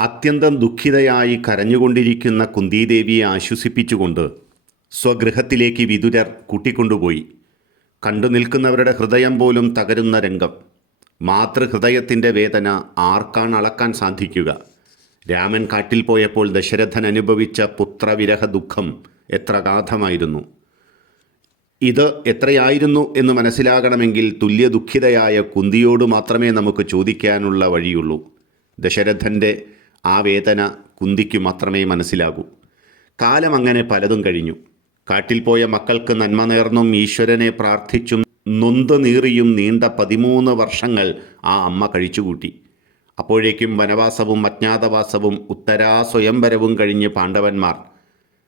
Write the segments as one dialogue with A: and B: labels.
A: അത്യന്തം ദുഃഖിതയായി കരഞ്ഞുകൊണ്ടിരിക്കുന്ന കുന്തിദേവിയെ ആശ്വസിപ്പിച്ചുകൊണ്ട് സ്വഗൃഹത്തിലേക്ക് വിതുരർ കൂട്ടിക്കൊണ്ടുപോയി. കണ്ടു നിൽക്കുന്നവരുടെ ഹൃദയം പോലും തകരുന്ന രംഗം. മാതൃഹൃദയത്തിന്റെ വേദന ആർക്കാണ് അളക്കാൻ സാധിക്കുക? രാമൻ കാട്ടിൽ പോയപ്പോൾ ദശരഥൻ അനുഭവിച്ച പുത്രവിരഹ ദുഃഖം എത്ര ഗാഥമായിരുന്നു ഇത് എത്രയായിരുന്നു എന്ന് മനസ്സിലാകണമെങ്കിൽ തുല്യ ദുഃഖിതയായ കുന്തിയോട് മാത്രമേ നമുക്ക് ചോദിക്കാനുള്ള വഴിയുള്ളൂ. ദശരഥന്റെ ആ വേദന കുന്തിക്ക് മാത്രമേ മനസ്സിലാകൂ. കാലം അങ്ങനെ പലതും കഴിഞ്ഞു. കാട്ടിൽ പോയ മക്കൾക്ക് നന്മ നേർന്നും ഈശ്വരനെ പ്രാർത്ഥിച്ചും നൊന്ത് നീറിയും നീണ്ട പതിമൂന്ന് വർഷങ്ങൾ ആ അമ്മ കഴിച്ചുകൂട്ടി. അപ്പോഴേക്കും വനവാസവും അജ്ഞാതവാസവും ഉത്തരാ സ്വയംവരവും കഴിഞ്ഞ് പാണ്ഡവന്മാർ.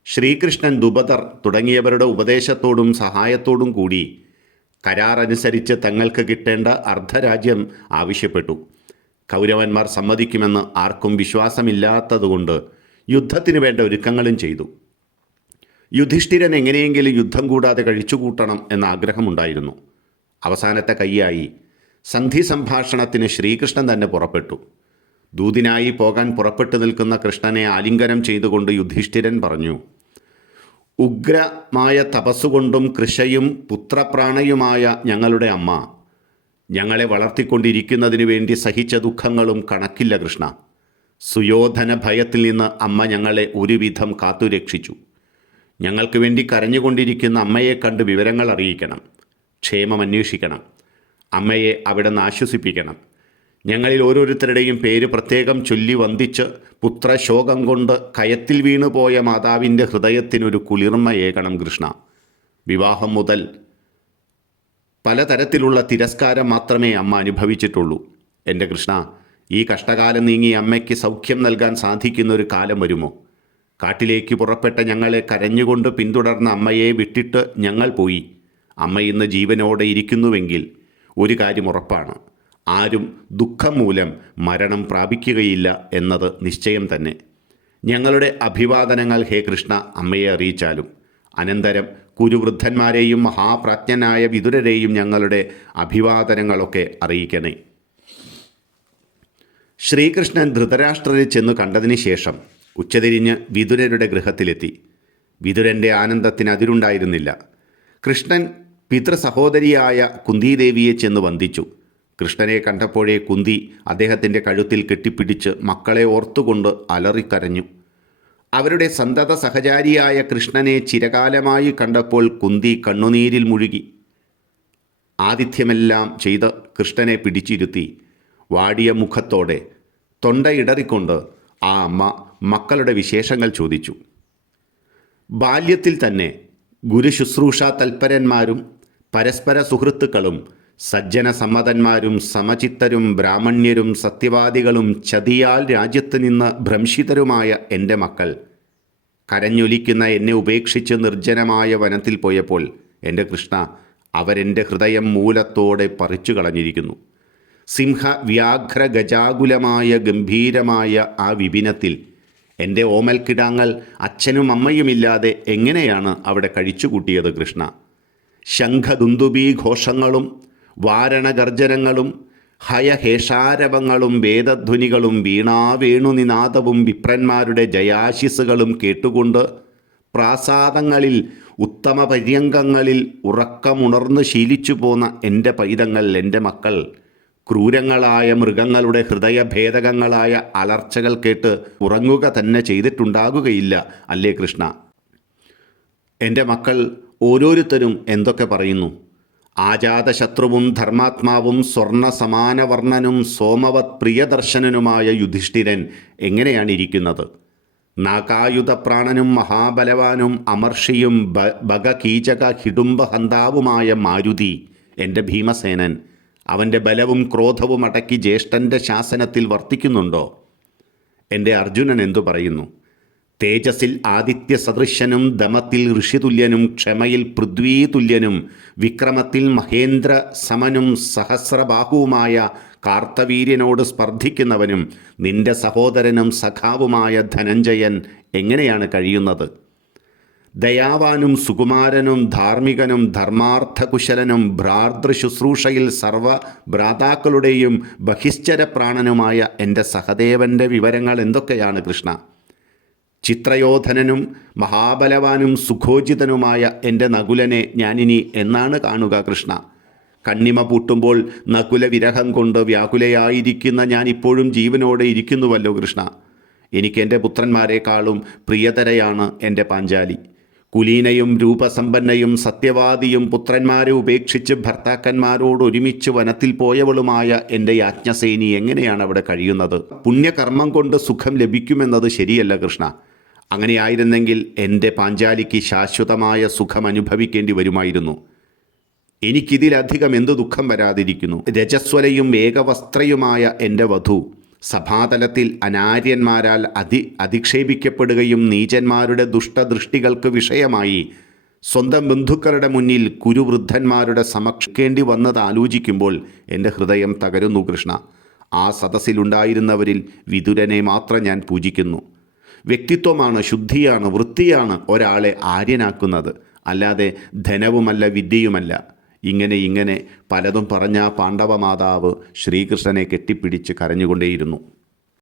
A: ശ്രീകൃഷ്ണൻ ദുബദർ തുടങ്ങിയവരുടെ ഉപദേശത്തോടും സഹായത്തോടും കൂടി കരാറനുസരിച്ച് തങ്ങൾക്ക് കിട്ടേണ്ട അർദ്ധരാജ്യം ആവശ്യപ്പെട്ടു. കൗരവന്മാർ സമ്മതിക്കുമെന്ന് ആർക്കും വിശ്വാസമില്ലാത്തതുകൊണ്ട് യുദ്ധത്തിന് വേണ്ട ഒരുക്കങ്ങളും ചെയ്തു. യുധിഷ്ഠിരൻ എങ്ങനെയെങ്കിലും യുദ്ധം കൂടാതെ കഴിച്ചുകൂട്ടണം എന്ന ആഗ്രഹമുണ്ടായിരുന്നു. അവസാനത്തെ കൈയായി സന്ധി സംഭാഷണത്തിന് ശ്രീകൃഷ്ണൻ തന്നെ പുറപ്പെട്ടു. ദൂതിനായി പോകാൻ പുറപ്പെട്ടു നിൽക്കുന്ന കൃഷ്ണനെ ആലിംഗനം ചെയ്തുകൊണ്ട് യുധിഷ്ഠിരൻ പറഞ്ഞു ഉഗ്രമായ തപസ്സുകൊണ്ടും കൃഷയും പുത്രപ്രാണയുമായ ഞങ്ങളുടെ അമ്മ ഞങ്ങളെ വളർത്തിക്കൊണ്ടിരിക്കുന്നതിനു വേണ്ടി സഹിച്ച ദുഃഖങ്ങളും കണക്കില്ല കൃഷ്ണ. സുയോധന ഭയത്തിൽ നിന്ന് അമ്മ ഞങ്ങളെ ഒരുവിധം കാത്തുരക്ഷിച്ചു. ഞങ്ങൾക്ക് വേണ്ടി കരഞ്ഞുകൊണ്ടിരിക്കുന്ന അമ്മയെ കണ്ട് വിവരങ്ങൾ അറിയിക്കണം. ക്ഷേമം അന്വേഷിക്കണം. അമ്മയെ അവിടെ നിന്ന് ആശ്വസിപ്പിക്കണം. ഞങ്ങളിൽ ഓരോരുത്തരുടെയും പേര് പ്രത്യേകം ചൊല്ലി വന്ദിച്ച് പുത്രശോകം കൊണ്ട് കയത്തിൽ വീണുപോയ മാതാവിന്റെ ഹൃദയത്തിനൊരു കുളിർമയേകണം കൃഷ്ണ. വിവാഹം മുതൽ പലതരത്തിലുള്ള തിരസ്കാരം മാത്രമേ അമ്മ അനുഭവിച്ചിട്ടുള്ളൂ. എന്റെ കൃഷ്ണ ഈ കഷ്ടകാലം നീങ്ങി അമ്മയ്ക്ക് സൗഖ്യം നൽകാൻ സാധിക്കുന്ന ഒരു കാലം വരുമോ? കാട്ടിലേക്ക് പുറപ്പെട്ട ഞങ്ങളെ കരഞ്ഞുകൊണ്ട് പിന്തുടർന്ന അമ്മയെ വിട്ടിട്ട് ഞങ്ങൾ പോയി. അമ്മ ഇന്ന് ജീവനോടെ ഇരിക്കുന്നുവെങ്കിൽ ഒരു കാര്യം ഉറപ്പാണ്. ആരും ദുഃഖം മൂലം മരണം പ്രാപിക്കുകയില്ല എന്നത് നിശ്ചയം തന്നെ. ഞങ്ങളുടെ അഭിവാദനങ്ങൾ ഹേ കൃഷ്ണ അമ്മയെ അറിയിച്ചാലും. അനന്തരം കുരുവൃദ്ധന്മാരെയും മഹാപ്രാജ്ഞനായ വിതുരരെയും ഞങ്ങളുടെ അഭിവാദനങ്ങളൊക്കെ അറിയിക്കണേ. ശ്രീകൃഷ്ണൻ ധൃതരാഷ്ട്രരെ ചെന്നു കണ്ടതിന് ശേഷം ഉച്ചതിരിഞ്ഞ് വിതുരരുടെ ഗൃഹത്തിലെത്തി. വിതുരന്റെ ആനന്ദത്തിന് അതിരുണ്ടായിരുന്നില്ല. കൃഷ്ണൻ പിതൃസഹോദരിയായ കുന്തിദേവിയെ ചെന്ന് വന്ദിച്ചു. കൃഷ്ണനെ കണ്ടപ്പോഴേ കുന്തി അദ്ദേഹത്തിന്റെ കഴുത്തിൽ കെട്ടിപ്പിടിച്ച് മക്കളെ ഓർത്തുകൊണ്ട് അലറിക്കരഞ്ഞു. അവരുടെ സന്തത സഹചാരിയായ കൃഷ്ണനെ ചിരകാലമായി കണ്ടപ്പോൾ കുന്തി കണ്ണുനീരിൽ മുഴുകി. ആതിഥ്യമെല്ലാം ചെയ്ത് കൃഷ്ണനെ പിടിച്ചിരുത്തി വാടിയ മുഖത്തോടെ തൊണ്ടയിടറിക്കൊണ്ട് ആ അമ്മ മക്കളുടെ വിശേഷങ്ങൾ ചോദിച്ചു. ബാല്യത്തിൽ തന്നെ ഗുരുശുശ്രൂഷ തൽപരന്മാരും പരസ്പര സുഹൃത്തുക്കളും സജ്ജന സമ്മതന്മാരും സമചിത്തരും ബ്രാഹ്മണ്യരും സത്യവാദികളും ചതിയാൽ രാജ്യത്ത് നിന്ന് ഭ്രംശിതരുമായ എന്റെ മക്കൾ. കരഞ്ഞൊലിക്കുന്ന എന്നെ ഉപേക്ഷിച്ച് നിർജനമായ വനത്തിൽ പോയപ്പോൾ എന്റെ കൃഷ്ണ അവരെന്റെ ഹൃദയം മൂലത്തോടെ പറിച്ചു കളഞ്ഞിരിക്കുന്നു. സിംഹ വ്യാഘ്ര ഗജാകുലമായ ഗംഭീരമായ ആ വിപിനത്തിൽ എന്റെ ഓമൽ കിടാങ്ങൾ അച്ഛനും അമ്മയുമില്ലാതെ എങ്ങനെയാണ് അവിടെ കഴിച്ചുകൂട്ടിയത് കൃഷ്ണ? ശംഖദുന്ദുബീ ഘോഷങ്ങളും വാരണഗർജനങ്ങളും ഹയഹേഷാരവങ്ങളും വേദധ്വനികളും വീണാവേണുനിനാദവും വിപ്രന്മാരുടെ ജയാശിസുകളും കേട്ടുകൊണ്ട് പ്രാസാദങ്ങളിൽ ഉത്തമ പര്യങ്കങ്ങളിൽ ഉറക്കമുണർന്ന് ശീലിച്ചു പോന്ന എന്റെ പൈതങ്ങൾ എന്റെ മക്കൾ ക്രൂരങ്ങളായ മൃഗങ്ങളുടെ ഹൃദയഭേദകങ്ങളായ അലർച്ചകൾ കേട്ട് ഉറങ്ങുക തന്നെ ചെയ്തിട്ടുണ്ടാകുകയില്ല അല്ലേ കൃഷ്ണ? എന്റെ മക്കൾ ഓരോരുത്തരും എന്തൊക്കെ പറയുന്നു? ആജാതശത്രുവും ധർമാത്മാവും സ്വർണ സമാനവർണനും സോമവത് പ്രിയദർശനനുമായ യുധിഷ്ഠിരൻ എങ്ങനെയാണ് ഇരിക്കുന്നത് നാകായുധപ്രാണനും മഹാബലവാനും അമർഷിയും ബ ബഗകീചക ഹിഡുംബഹന്താവുമായ മാരുതി എന്റെ ഭീമസേനൻ അവന്റെ ബലവും ക്രോധവും അടക്കി ജ്യേഷ്ഠന്റെ ശാസനത്തിൽ വർത്തിക്കുന്നുണ്ടോ? എന്റെ അർജുനൻ എന്തു പറയുന്നു? തേജസ്സിൽ ആദിത്യ സദൃശനും ദമത്തിൽ ഋഷിതുല്യനും ക്ഷമയിൽ പൃഥ്വീതുല്യനും വിക്രമത്തിൽ മഹേന്ദ്ര സമനും സഹസ്രബാഹുവുമായ കാർത്തവീര്യനോട് സ്പർദ്ധിക്കുന്നവനും നിന്റെ സഹോദരനും സഖാവുമായ ധനഞ്ജയൻ എങ്ങനെയാണ് കഴിയുന്നത്? ദയാവാനും സുകുമാരനും ധാർമ്മികനും ധർമാർത്ഥകുശലനും ഭ്രാതൃശുശ്രൂഷയിൽ സർവ ഭ്രാതാക്കളുടെയും ബഹിശ്ചര പ്രാണനുമായ എന്റെ സഹദേവന്റെ വിവരങ്ങൾ എന്തൊക്കെയാണ് കൃഷ്ണ? ചിത്രയോധനനും മഹാബലവാനും സുഖോചിതനുമായ എന്റെ നകുലനെ ഞാനിനി എന്നാണ് കാണുക കൃഷ്ണ? കണ്ണിമ പൂട്ടുമ്പോൾ നകുല വിരഹം കൊണ്ട് വ്യാകുലയായിരിക്കുന്ന ഞാൻ ഇപ്പോഴും ജീവനോടെ ഇരിക്കുന്നുവല്ലോ കൃഷ്ണ. എനിക്ക് എന്റെ പുത്രന്മാരെക്കാളും പ്രിയതരയാണ് എന്റെ പാഞ്ചാലി. കുലീനയും രൂപസമ്പന്നയും സത്യവാദിയും പുത്രന്മാരെ ഉപേക്ഷിച്ച് ഭർത്താക്കന്മാരോട് ഒരുമിച്ച് വനത്തിൽ പോയവളുമായ എന്റെ യാജ്ഞസേനി എങ്ങനെയാണ് അവിടെ കഴിയുന്നത്? പുണ്യകർമ്മം കൊണ്ട് സുഖം ലഭിക്കുമെന്നത് ശരിയല്ല കൃഷ്ണ. അങ്ങനെയായിരുന്നെങ്കിൽ എന്റെ പാഞ്ചാലിക്ക് ശാശ്വതമായ സുഖം അനുഭവിക്കേണ്ടി വരുമായിരുന്നു. എനിക്കിതിലധികം എന്തു ദുഃഖം വരാതിരിക്കുന്നു. രജസ്വലയും ഏകവസ്ത്രയുമായ എന്റെ വധു സഭാതലത്തിൽ അനാര്യന്മാരാൽ അതി അധിക്ഷേപിക്കപ്പെടുകയും നീചന്മാരുടെ ദുഷ്ടദൃഷ്ടികൾക്ക് വിഷയമായി സ്വന്തം ബന്ധുക്കളുടെ മുന്നിൽ കുരുവൃദ്ധന്മാരുടെ സമക്ഷിക്കേണ്ടി വന്നത് ആലോചിക്കുമ്പോൾ എന്റെ ഹൃദയം തകരുന്നു കൃഷ്ണ. ആ സദസ്സിലുണ്ടായിരുന്നവരിൽ വിതുരനെ മാത്രം ഞാൻ പൂജിക്കുന്നു. വ്യക്തിത്വമാണ് ശുദ്ധിയാണ് വൃത്തിയാണ് ഒരാളെ ആര്യനാക്കുന്നത്. അല്ലാതെ ധനവുമല്ല വിദ്യയുമല്ല. ഇങ്ങനെ ഇങ്ങനെ പലതും പറഞ്ഞ പാണ്ഡവ മാതാവ് ശ്രീകൃഷ്ണനെ കെട്ടിപ്പിടിച്ച് കരഞ്ഞുകൊണ്ടേയിരുന്നു.